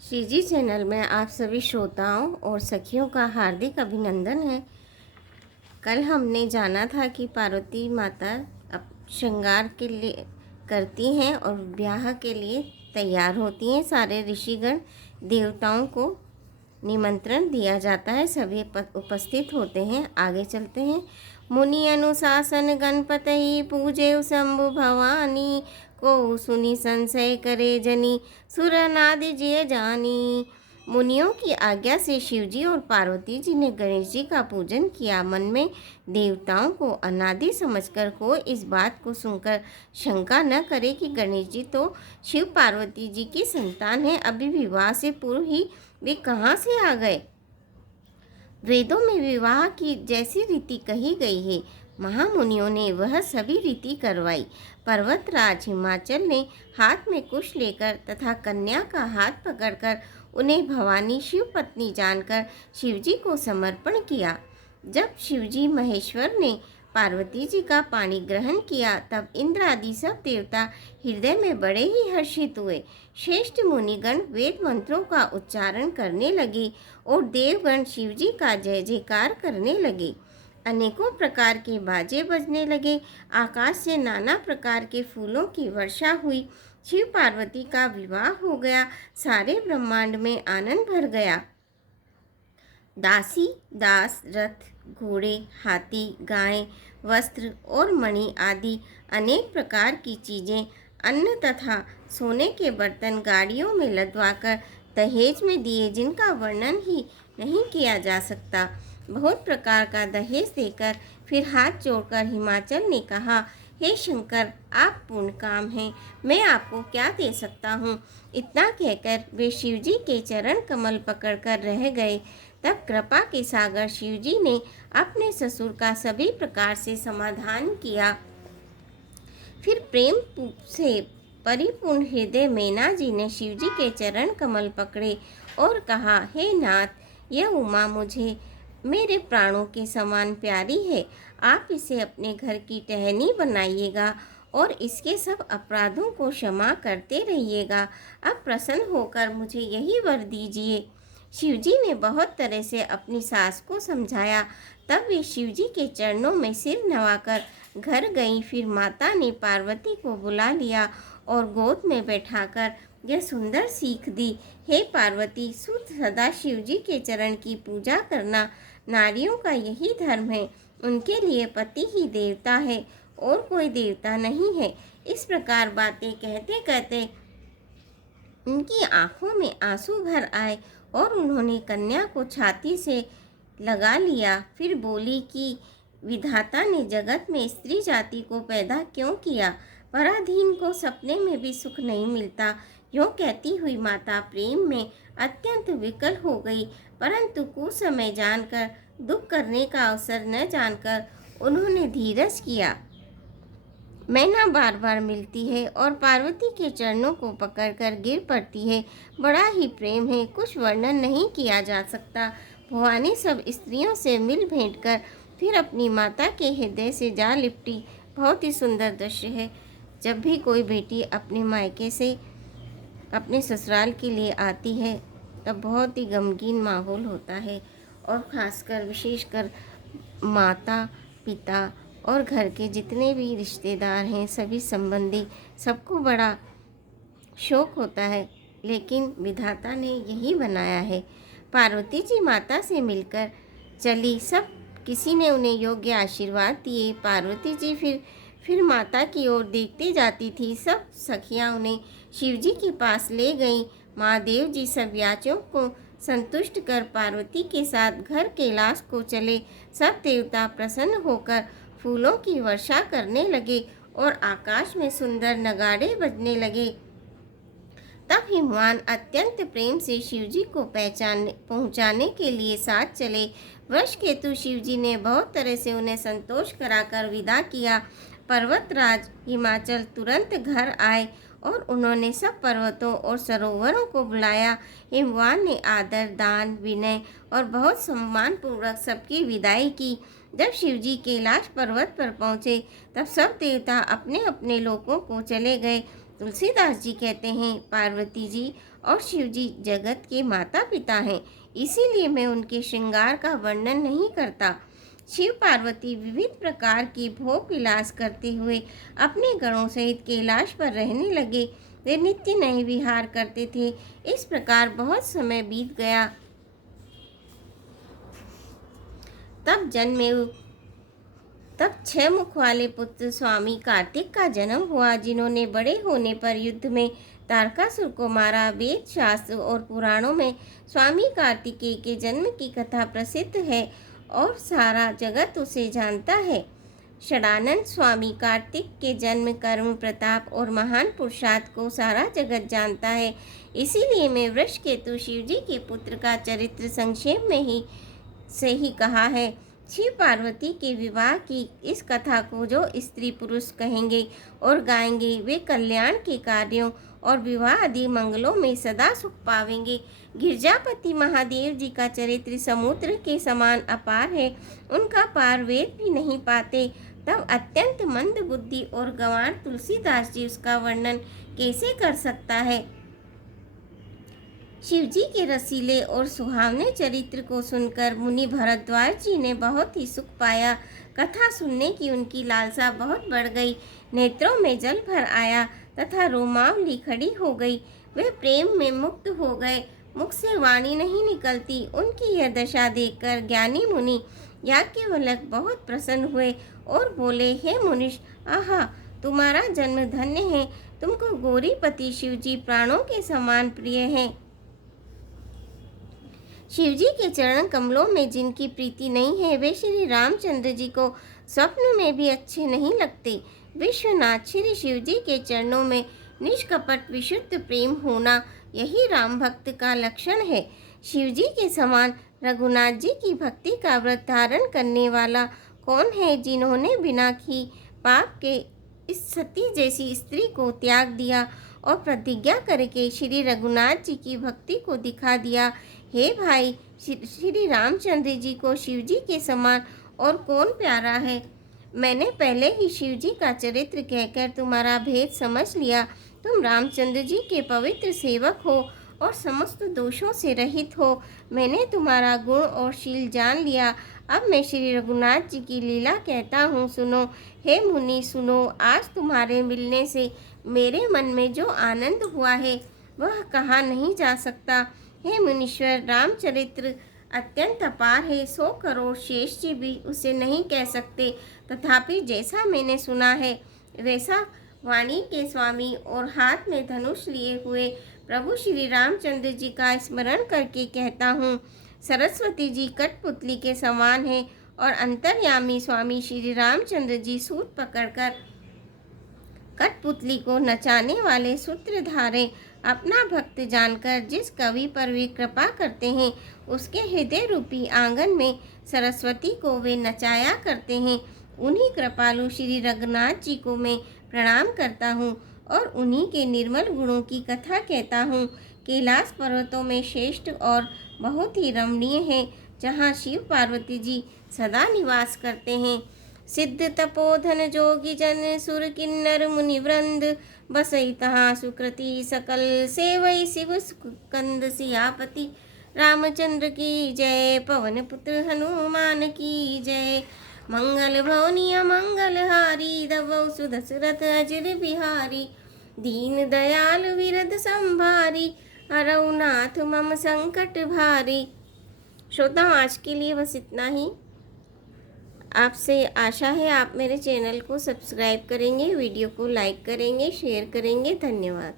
श्री जी channel में आप सभी श्रोताओं और सखियों का हार्दिक अभिनंदन है। कल हमने जाना था कि पार्वती माता अब श्रृंगार के लिए करती हैं और ब्याह के लिए तैयार होती हैं। सारे ऋषिगण देवताओं को निमंत्रण दिया जाता है, सभी उपस्थित होते हैं। आगे चलते हैं। मुनि अनुशासन गणपति पूजे शंभु भवानी को सुनी संशय करे जनी सुर नाद जिय जानी। मुनियों की आज्ञा से शिवजी और पार्वती जी ने गणेश जी का पूजन किया। मन में देवताओं को अनादि समझकर कोई इस बात को सुनकर शंका न करे कि गणेश जी तो शिव पार्वती जी की संतान है, अभी विवाह से पूर्व ही वे कहाँ से आ गए। वेदों में विवाह की जैसी रीति कही गई है, महामुनियों ने वह सभी रीति करवाई। पर्वतराज हिमाचल ने हाथ में कुश लेकर तथा कन्या का हाथ पकड़कर उन्हें भवानी शिव पत्नी जानकर शिवजी को समर्पण किया। जब शिवजी महेश्वर ने पार्वती जी का पाणी ग्रहण किया, तब इंद्र आदि सब देवता हृदय में बड़े ही हर्षित हुए। श्रेष्ठ मुनिगण वेद मंत्रों का उच्चारण करने लगे और देवगण शिवजी का जय जयकार करने लगे। अनेकों प्रकार के बाजे बजने लगे। आकाश से नाना प्रकार के फूलों की वर्षा हुई। शिव पार्वती का विवाह हो गया। सारे ब्रह्मांड में आनंद भर गया। दासी दास, रथ, घोड़े, हाथी, गाय, वस्त्र और मणि आदि अनेक प्रकार की चीजें, अन्न तथा सोने के बर्तन गाड़ियों में लदवाकर दहेज में दिए, जिनका वर्णन ही नहीं किया जा सकता। बहुत प्रकार का दहेज देकर फिर हाथ जोड़कर हिमाचल ने कहा, हे शंकर, आप पूर्ण काम हैं, मैं आपको क्या दे सकता हूँ। इतना कहकर वे शिवजी के चरण कमल पकड़कर रह गए। तब कृपा के सागर शिवजी ने अपने ससुर का सभी प्रकार से समाधान किया। फिर प्रेम से परिपूर्ण हृदय मैना जी ने शिवजी के चरण कमल पकड़े और कहा, हे नाथ, यह उमा मुझे मेरे प्राणों के समान प्यारी है। आप इसे अपने घर की टहनी बनाइएगा और इसके सब अपराधों को क्षमा करते रहिएगा। अब प्रसन्न होकर मुझे यही वर दीजिए। शिवजी ने बहुत तरह से अपनी सास को समझाया। तब वे शिवजी के चरणों में सिर नवाकर घर गईं। फिर माता ने पार्वती को बुला लिया और गोद में बैठाकर यह सुंदर सीख दी, हे पार्वती, सदा शिवजी के चरण की पूजा करना नारियों का यही धर्म है। उनके लिए पति ही देवता है और कोई देवता नहीं है। इस प्रकार बातें कहते कहते उनकी आंखों में आंसू भर आए और उन्होंने कन्या को छाती से लगा लिया। फिर बोली कि विधाता ने जगत में स्त्री जाति को पैदा क्यों किया। पराधीन को सपने में भी सुख नहीं मिलता। यूँ कहती हुई माता प्रेम में अत्यंत विकल हो गई, परंतु कुछ समय जानकर दुख करने का अवसर न जानकर उन्होंने धीरज किया। मैना बार बार मिलती है और पार्वती के चरणों को पकड़कर गिर पड़ती है। बड़ा ही प्रेम है, कुछ वर्णन नहीं किया जा सकता। भवानी सब स्त्रियों से मिल भेंट कर फिर अपनी माता के हृदय से जा लिपटी। बहुत ही सुंदर दृश्य है। जब भी कोई बेटी अपने मायके से अपने ससुराल के लिए आती है, तब बहुत ही गमगीन माहौल होता है और ख़ासकर विशेषकर माता, पिता और घर के जितने भी रिश्तेदार हैं, सभी संबंधी, सबको बड़ा शौक होता है। लेकिन विधाता ने यही बनाया है। पार्वती जी माता से मिलकर चली। सब किसी ने उन्हें योग्य आशीर्वाद दिए। पार्वती जी फिर माता की ओर देखती जाती थी। सब सखियां उन्हें शिवजी के पास ले गईं। महादेव जी सब याचकों को संतुष्ट कर पार्वती के साथ घर कैलाश को चले। सब देवता प्रसन्न होकर फूलों की वर्षा करने लगे और आकाश में सुंदर नगाड़े बजने लगे। तब हिमवान अत्यंत प्रेम से शिवजी को पहुंचाने के लिए साथ चले। वृषकेतु शिवजी ने बहुत तरह से उन्हें संतोष कराकर विदा किया। पर्वतराज हिमाचल तुरंत घर आए और उन्होंने सब पर्वतों और सरोवरों को बुलाया। हिमवान ने आदर, दान, विनय और बहुत सम्मान पूर्वक सबकी विदाई की। जब शिवजी कैलाश पर्वत पर पहुँचे, तब सब देवता अपने अपने लोकों को चले गए। तुलसीदास जी कहते हैं, पार्वती जी और शिवजी जगत के माता पिता हैं, इसीलिए मैं उनके श्रृंगार का वर्णन नहीं करता। शिव पार्वती विविध प्रकार के भोग विलास करते हुए अपने गणों सहित कैलाश पर रहने लगे। वे नित्य नए विहार करते थे। इस प्रकार बहुत समय बीत गया। तब 6 मुख वाले पुत्र स्वामी कार्तिक का जन्म हुआ, जिन्होंने बड़े होने पर युद्ध में तारकासुर को मारा। वेद शास्त्र और पुराणों में स्वामी कार्तिकेय के जन्म की कथा प्रसिद्ध है और सारा जगत उसे जानता है। षडानंद स्वामी कार्तिक के जन्म, कर्म, प्रताप और महान पुरुषार्थ को सारा जगत जानता है। इसीलिए मैं वृषकेतु शिवजी के पुत्र का चरित्र संक्षेप में ही कहा है। शिव पार्वती के विवाह की इस कथा को जो स्त्री पुरुष कहेंगे और गाएंगे, वे कल्याण के कार्यों और विवाह आदि मंगलों में सदा सुख पावेंगे। गिरजापति महादेव जी का चरित्र समुद्र के समान अपार है, उनका पार वेद भी नहीं पाते। तब अत्यंत मंद बुद्धि और गंवार तुलसीदास जी उसका वर्णन कैसे कर सकता है। शिवजी के रसीले और सुहावने चरित्र को सुनकर मुनि भरद्वाज जी ने बहुत ही सुख पाया। कथा सुनने की उनकी लालसा बहुत बढ़ गई। नेत्रों में जल भर आया तथा रोमावली खड़ी हो गई। वे प्रेम में मुक्त हो गए, मुख से वाणी नहीं निकलती। उनकी यह दशा देखकर ज्ञानी मुनि याज्ञवल्क्य बहुत प्रसन्न हुए और बोले, हे मुनीश, आहा, तुम्हारा जन्म धन्य है। तुमको गौरीपति शिवजी प्राणों के समान प्रिय हैं। शिवजी के चरण कमलों में जिनकी प्रीति नहीं है, वे श्री रामचंद्र जी को स्वप्न में भी अच्छे नहीं लगते। विश्वनाथ श्री शिवजी के चरणों में निष्कपट विशुद्ध प्रेम होना, यही राम भक्त का लक्षण है। शिवजी के समान रघुनाथ जी की भक्ति का व्रत धारण करने वाला कौन है, जिन्होंने बिना ही पाप के इस सती जैसी स्त्री को त्याग दिया और प्रतिज्ञा करके श्री रघुनाथ जी की भक्ति को दिखा दिया। हे भाई, श्री रामचंद्र जी को शिवजी के समान और कौन प्यारा है। मैंने पहले ही शिवजी का चरित्र कहकर तुम्हारा भेद समझ लिया। तुम रामचंद्र जी के पवित्र सेवक हो और समस्त दोषों से रहित हो। मैंने तुम्हारा गुण और शील जान लिया। अब मैं श्री रघुनाथ जी की लीला कहता हूँ, सुनो। हे मुनि सुनो, आज तुम्हारे मिलने से मेरे मन में जो आनंद हुआ है वह कहा नहीं जा सकता। हे मुनीश्वर, रामचरित्र अत्यंत अपार है। 100 करोड़ शेष जी भी उसे नहीं कह सकते। तथापि जैसा मैंने सुना है वैसा वाणी के स्वामी और हाथ में धनुष लिए हुए प्रभु श्री रामचंद्र जी का स्मरण करके कहता हूँ। सरस्वती जी कठपुतली के समान है और अंतर्यामी स्वामी श्री रामचंद्र जी सूत पकड़कर कठपुतली को नचाने वाले सूत्रधारे अपना भक्त जानकर जिस कवि पर वे कृपा करते हैं, उसके हृदय रूपी आंगन में सरस्वती को वे नचाया करते हैं। उन्हीं कृपालु श्री रघुनाथ जी को मैं प्रणाम करता हूँ और उन्हीं के निर्मल गुणों की कथा कहता हूँ। कैलाश पर्वतों में श्रेष्ठ और बहुत ही रमणीय है, जहाँ शिव पार्वती जी सदा निवास करते हैं। सिद्ध तपोधन जोगी जन सुर किन्नर मुनि वृंद, बसई तहाँ सुकृति सकल सेवई शिव स्कंद सियापति। रामचंद्र की जय, पवन पुत्र हनुमान की जय। मंगल भवनीय मंगलहारी, दवौ सुदशरथ अजर बिहारी। दीन दयाल विरद संभारी, हरौ नाथ मम संकट भारी। श्रोताओं, आज के लिए बस इतना ही। आपसे आशा है आप मेरे चैनल को सब्सक्राइब करेंगे, वीडियो को लाइक करेंगे, शेयर करेंगे। धन्यवाद।